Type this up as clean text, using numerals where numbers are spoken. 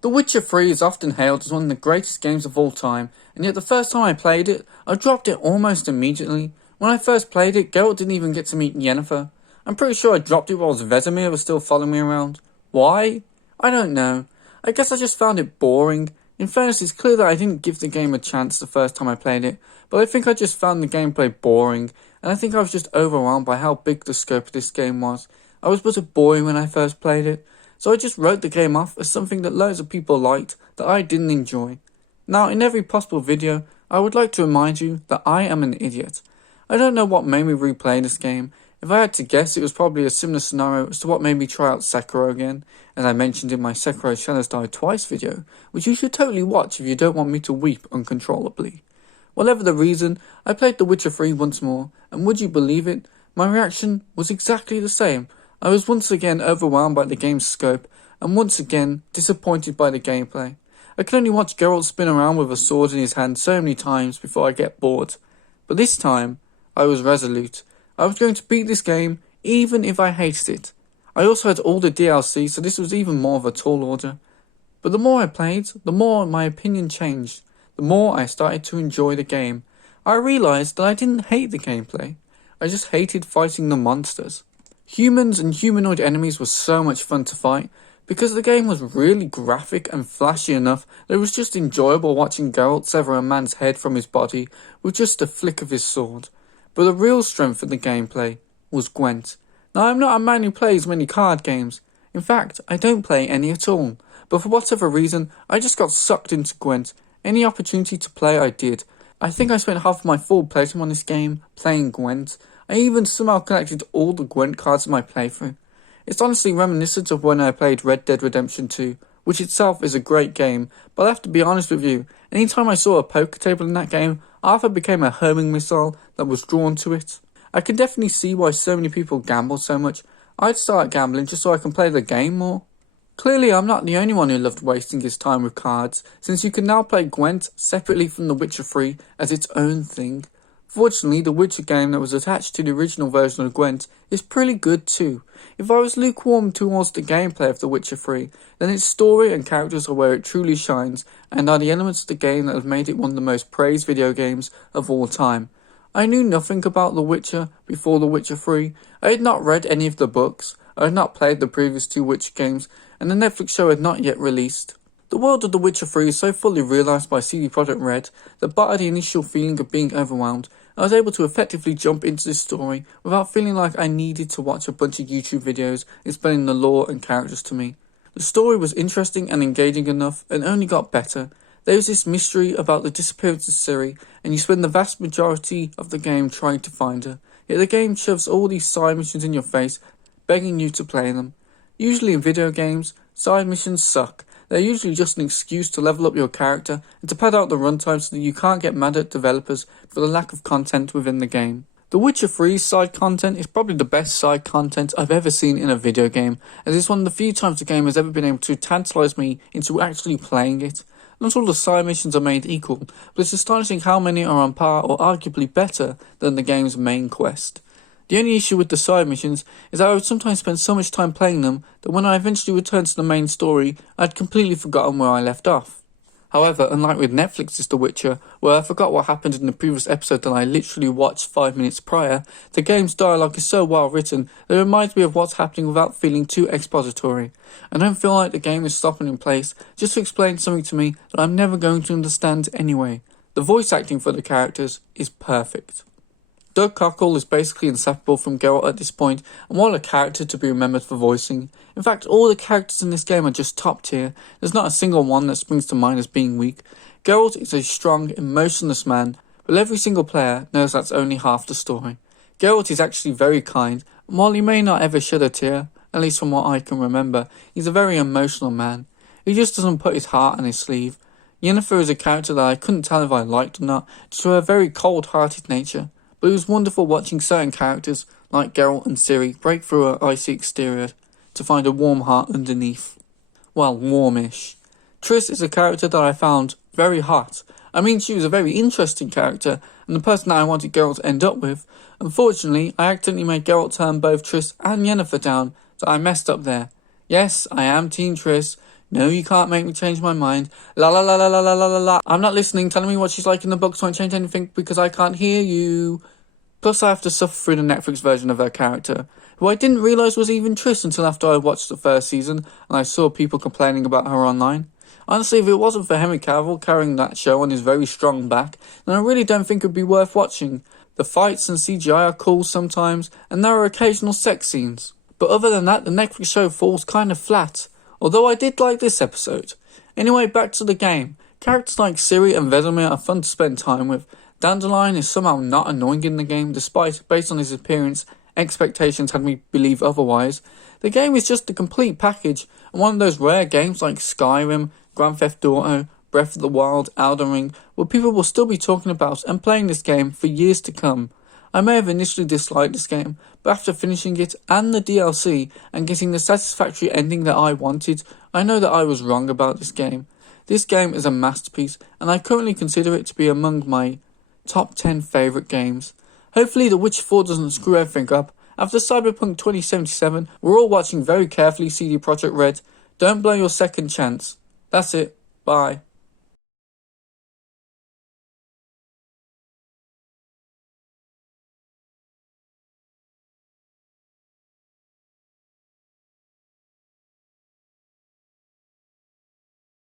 The Witcher 3 is often hailed as one of the greatest games of all time, and yet the first time I played it, I dropped it almost immediately. When I first played it, Geralt didn't even get to meet Yennefer. I'm pretty sure I dropped it while Vesemir was still following me around. Why? I don't know. I guess I just found it boring. In fairness, it's clear that I didn't give the game a chance the first time I played it, but I think I just found the gameplay boring, and I think I was just overwhelmed by how big the scope of this game was. I was but a boy when I first played it, so I just wrote the game off as something that loads of people liked that I didn't enjoy. Now, in every possible video, I would like to remind you that I am an idiot. I don't know what made me replay this game. If I had to guess, it was probably a similar scenario as to what made me try out Sekiro again, as I mentioned in my Sekiro Shadows Die Twice video, which you should totally watch if you don't want me to weep uncontrollably. Whatever the reason, I played The Witcher 3 once more, and would you believe it, my reaction was exactly the same. I was once again overwhelmed by the game's scope, and once again disappointed by the gameplay. I could only watch Geralt spin around with a sword in his hand so many times before I get bored. But this time, I was resolute. I was going to beat this game, even if I hated it. I also had all the DLC, so this was even more of a tall order. But the more I played, the more my opinion changed. The more I started to enjoy the game. I realised that I didn't hate the gameplay. I just hated fighting the monsters. Humans and humanoid enemies were so much fun to fight, because the game was really graphic and flashy enough that it was just enjoyable watching Geralt sever a man's head from his body with just a flick of his sword. But the real strength of the gameplay was Gwent. Now, I'm not a man who plays many card games. In fact, I don't play any at all. But for whatever reason, I just got sucked into Gwent. Any opportunity to play, I did. I think I spent half of my full playtime on this game playing Gwent. I even somehow collected all the Gwent cards in my playthrough. It's honestly reminiscent of when I played Red Dead Redemption 2, which itself is a great game, but I have to be honest with you, anytime I saw a poker table in that game, Arthur became a homing missile that was drawn to it. I can definitely see why so many people gamble so much. I'd start gambling just so I can play the game more. Clearly, I'm not the only one who loved wasting his time with cards, since you can now play Gwent separately from The Witcher 3 as its own thing. Fortunately, the Witcher game that was attached to the original version of Gwent is pretty good too. If I was lukewarm towards the gameplay of The Witcher 3, then its story and characters are where it truly shines, and are the elements of the game that have made it one of the most praised video games of all time. I knew nothing about The Witcher before The Witcher 3. I had not read any of the books, I had not played the previous two Witcher games, and the Netflix show had not yet released. The world of The Witcher 3 is so fully realised by CD Projekt Red that bar the initial feeling of being overwhelmed, I was able to effectively jump into this story without feeling like I needed to watch a bunch of YouTube videos explaining the lore and characters to me. The story was interesting and engaging enough, and only got better. There is this mystery about the disappearance of Ciri, and you spend the vast majority of the game trying to find her, yet the game shoves all these side missions in your face, begging you to play them. Usually in video games, side missions suck. They're usually just an excuse to level up your character and to pad out the runtime so that you can't get mad at developers for the lack of content within the game. The Witcher 3's side content is probably the best side content I've ever seen in a video game, as it's one of the few times the game has ever been able to tantalise me into actually playing it. Not all the side missions are made equal, but it's astonishing how many are on par or arguably better than the game's main quest. The only issue with the side missions is that I would sometimes spend so much time playing them that when I eventually returned to the main story, I'd completely forgotten where I left off. However, unlike with Netflix's The Witcher, where I forgot what happened in the previous episode that I literally watched 5 minutes prior, the game's dialogue is so well written that it reminds me of what's happening without feeling too expository. I don't feel like the game is stopping in place just to explain something to me that I'm never going to understand anyway. The voice acting for the characters is perfect. Doug Cockle is basically inseparable from Geralt at this point, and what a character to be remembered for voicing. In fact, all the characters in this game are just top tier. There's not a single one that springs to mind as being weak. Geralt is a strong, emotionless man, but every single player knows that's only half the story. Geralt is actually very kind, and while he may not ever shed a tear, at least from what I can remember, he's a very emotional man. He just doesn't put his heart on his sleeve. Yennefer is a character that I couldn't tell if I liked or not, due to her very cold-hearted nature. But it was wonderful watching certain characters, like Geralt and Ciri, break through her icy exterior to find a warm heart underneath. Well, warmish. Triss is a character that I found very hot. I mean, she was a very interesting character, and the person that I wanted Geralt to end up with. Unfortunately, I accidentally made Geralt turn both Triss and Yennefer down, so I messed up there. Yes, I am Team Triss. No, you can't make me change my mind. La la la la la la la la la. I'm not listening. Telling me what she's like in the books won't change anything because I can't hear you. Plus, I have to suffer through the Netflix version of her character, who I didn't realise was even Triss until after I watched the first season and I saw people complaining about her online. Honestly, if it wasn't for Henry Cavill carrying that show on his very strong back, then I really don't think it would be worth watching. The fights and CGI are cool sometimes, and there are occasional sex scenes. But other than that, the Netflix show falls kind of flat, although I did like this episode. Anyway, back to the game. Characters like Ciri and Vesemir are fun to spend time with. Dandelion is somehow not annoying in the game, despite, based on his appearance, expectations had me believe otherwise. The game is just a complete package, and one of those rare games like Skyrim, Grand Theft Auto, Breath of the Wild, Elden Ring, where people will still be talking about and playing this game for years to come. I may have initially disliked this game, but after finishing it and the DLC and getting the satisfactory ending that I wanted, I know that I was wrong about this game. This game is a masterpiece, and I currently consider it to be among my top 10 favourite games. Hopefully The Witcher 4 doesn't screw everything up. After Cyberpunk 2077, we're all watching very carefully CD Projekt Red. Don't blow your second chance. That's it. Bye.